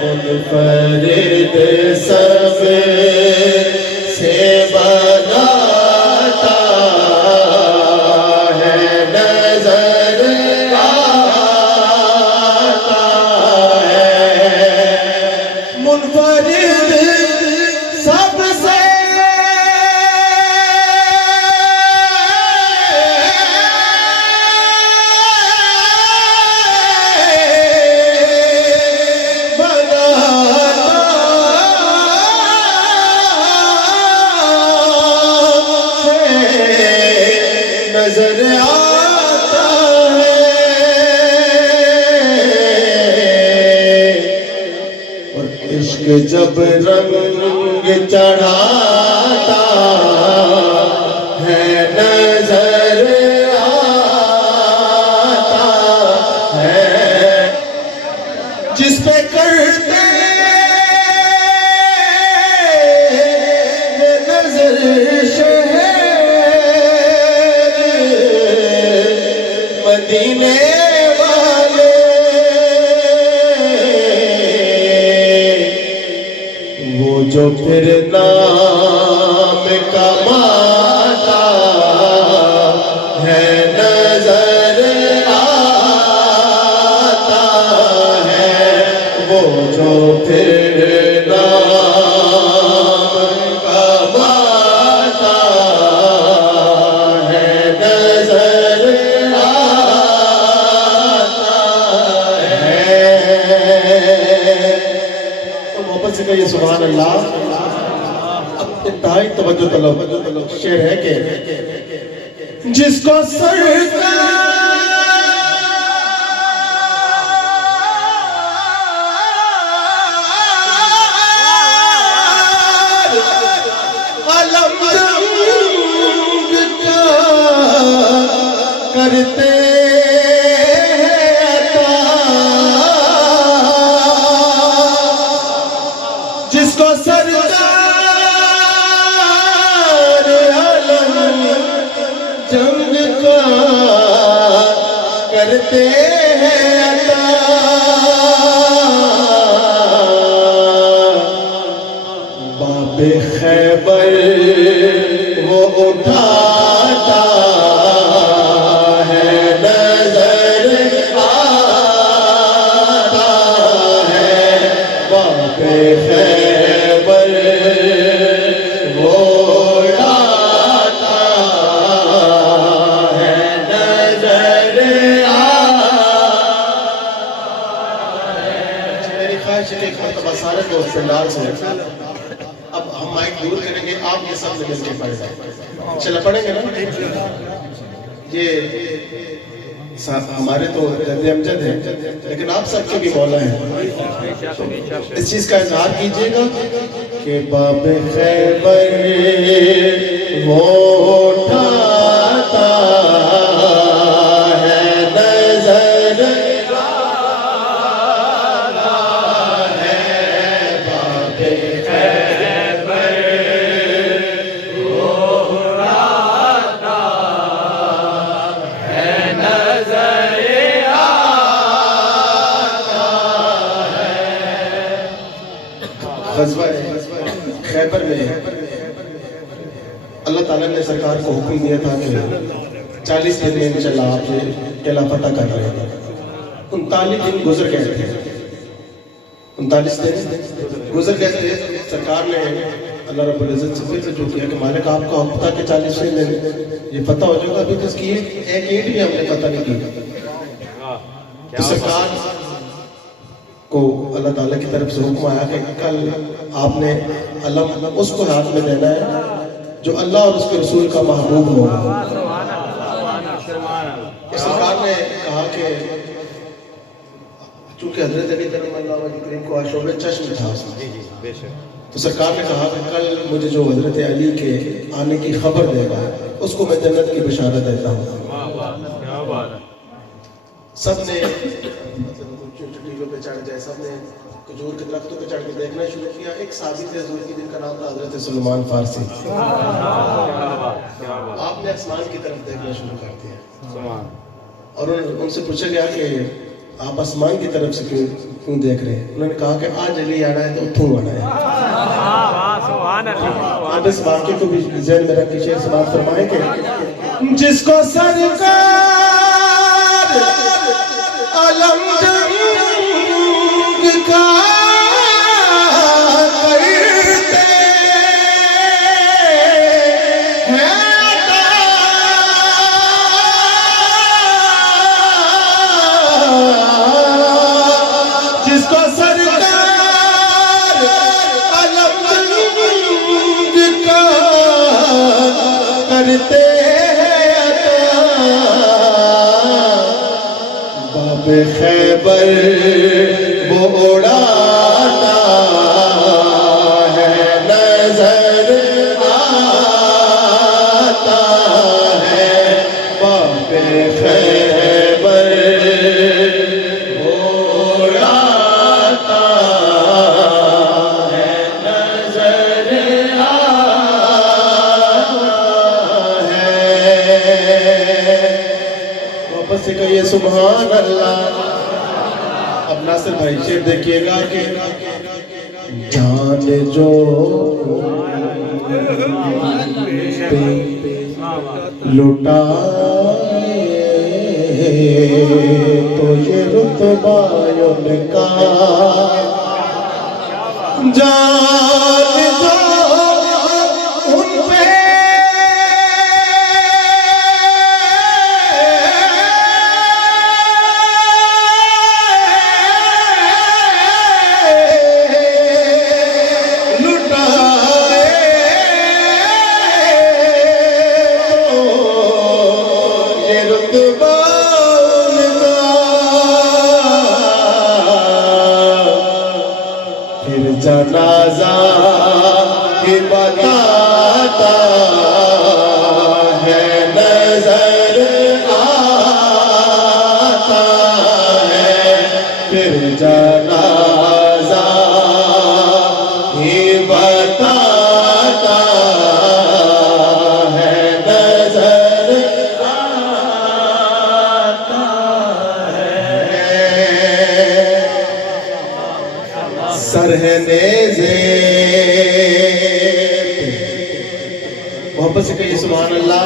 मुनफरिद सब से बनाता है, नजर आता है। मुनफरिद सबसे नजर आता है। और इश्क जब रंग चढ़ाता है, नजर आता है। जिस पे करते नजर मदीने वाले, वो जो फिर नाम कमाता है, नजर आता है। वो जो फिर नाम कमाता है, नजर ये सुभान अल्लाह। अब इंतहाई तवज्जो तलब शेर है कि जिसको सरकार अलम का करते जिसको सरकार आलम जंग का करते हैं अता। बाबे खैबर वो उठाता है, नजर आता है। बाबे खैबर वो उठाता है, नजर आता है। मेरी ख्वाहिश है कि एक मरतबा सारे दोस्त फिलहाल से अब हम माइक दूर करेंगे, आप ये सब मिल के पढ़ जाए। चला पढ़ेंगे ना? ये हमारे तो जद्दे अमजद है, लेकिन आप सबके भी मौला हैं। इस चीज का इजहार कीजिएगा कि बाबे खैबर वो उठाता है, नजर आता है। बाबे खैबर वो उठाता है, नजर आता है। ग़ज़वा खैबर में अल्लाह ताला ने सरकार को हुक्म दिया था कि 40 दिन में इंशाअल्लाह आप किला फतह कर रहे हैं। 39 दिन गुजर गए थे, 39 दिन गुजर गए थे। सरकार ने अल्लाह रब्बुल इज़्ज़त से फिर जो किया कि मालिक आपका हुक्म था कि 40वें दिन ये पता हो जाएगा, अभी तो इसकी एक ईंट भी हमने पता नहीं की। तो सरकार को अल्लाह ताला की तरफ से हुक्म आया कि कल आपने अलम उसको हाथ में देना है जो अल्लाह और उसके रसूल का महबूब हो। सरकार ने कहा कि चूंकि हजरत अली करीम को आशोब चश्म था उसमें, तो सरकार ने कहा कि कल मुझे जो हजरत अली के आने की खबर देगा उसको मैं जन्नत की बशारत देता हूँ। सबने टीलों पे चढ़ गए, सबने खजूर के दरख्तों पे चढ़ के देखना शुरू किया। एक साबित है हुजूर की, जिनका नाम था हजरत सुलेमान फारसी। आपने आसमान की तरफ देखना शुरू कर दिया और उनसे पूछा गया कि आप आसमान की तरफ से क्यों देख रहे हैं? उन्होंने कहा कि आज अली आना है तो उठूं आना है। आप इस वाक्य को भी ज़हन में रख के शेर से बात फरमाएं कि जिसको सरकार अलम जंग का करते हैं, जिसको सरकार अलम जंग का करते खैबर वो उड़ाता है, नजर आता है। बाबे खैबर वो उड़ाता है, नजर आता है। वापस से कहिए सुभान अल्लाह। अब नासिर भाई शेर देखिएगा कि जान जो लुटाए तो ये रुतबा उनका, जान जो उन पे जनाजा ही बताता है, नजर आता है। फिर जनाजा ही बताता है, नजर आता है। सरहनेज़े मोहब्बत से कहिए सुभान अल्लाह।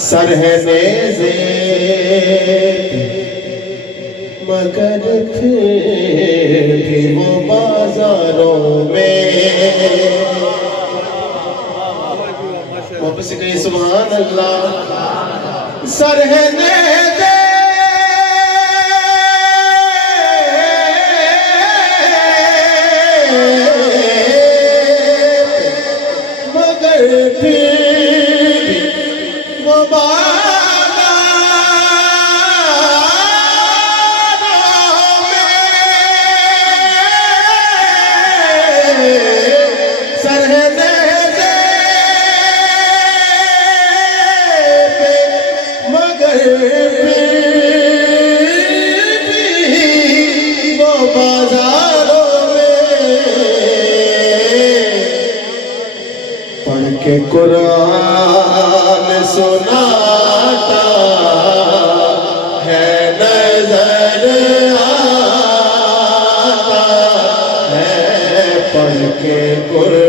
सरहनेज़े मगर फिर भी वो बाजारों में, मोहब्बत से कहिए सुभान अल्लाह। सरहनेज़े वो सरहनेज़े मगर वो बाजारों में पढ़ के कुरान सुनाता है, नजर आता है। पढ़ के कुरान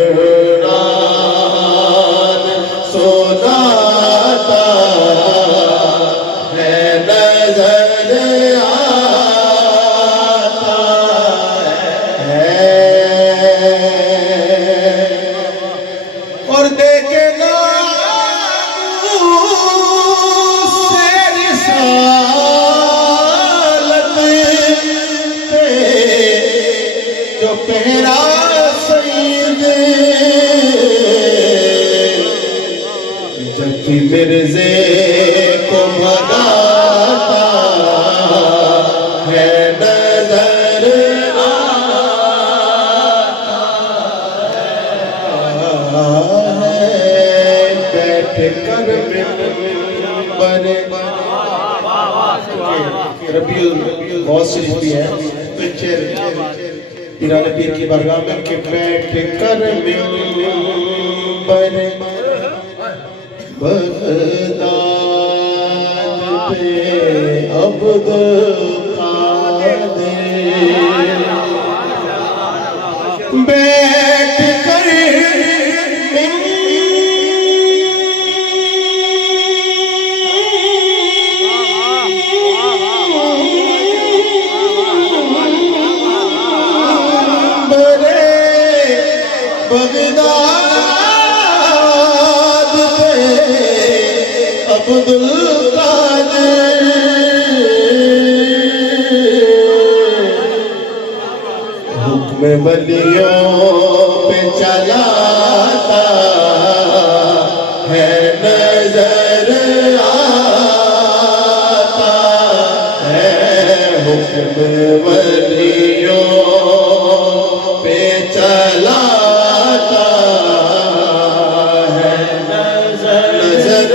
सुनाता है, नजर आता है। और देखे जो पहरा सईद जब भी मिर्ज़े को भगाता है, नजर आता है। बैठ कर मिंबर रबीउल बहुत शरीफ भी है, पीराने पीर की बारगाह में के बैठ कर मिंबर बगदाद पे अब्दुल कादिर बैठ कर बगदाद पे अब्दुल कादिर हुक्म बलियों पे चलाता है नजर आता है हुक्म बलियों पे चलाता है नजर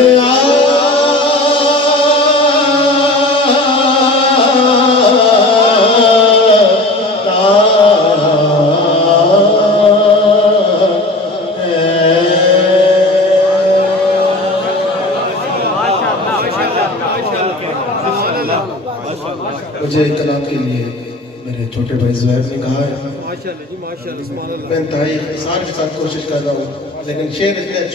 मुझे कलाम के लिए मेरे छोटे भाई ज़ुहैर ने कहा है, मैं इंतहाई इख्तिसार के साथ कोशिश कर रहा हूँ, लेकिन शेर इतने अच्छे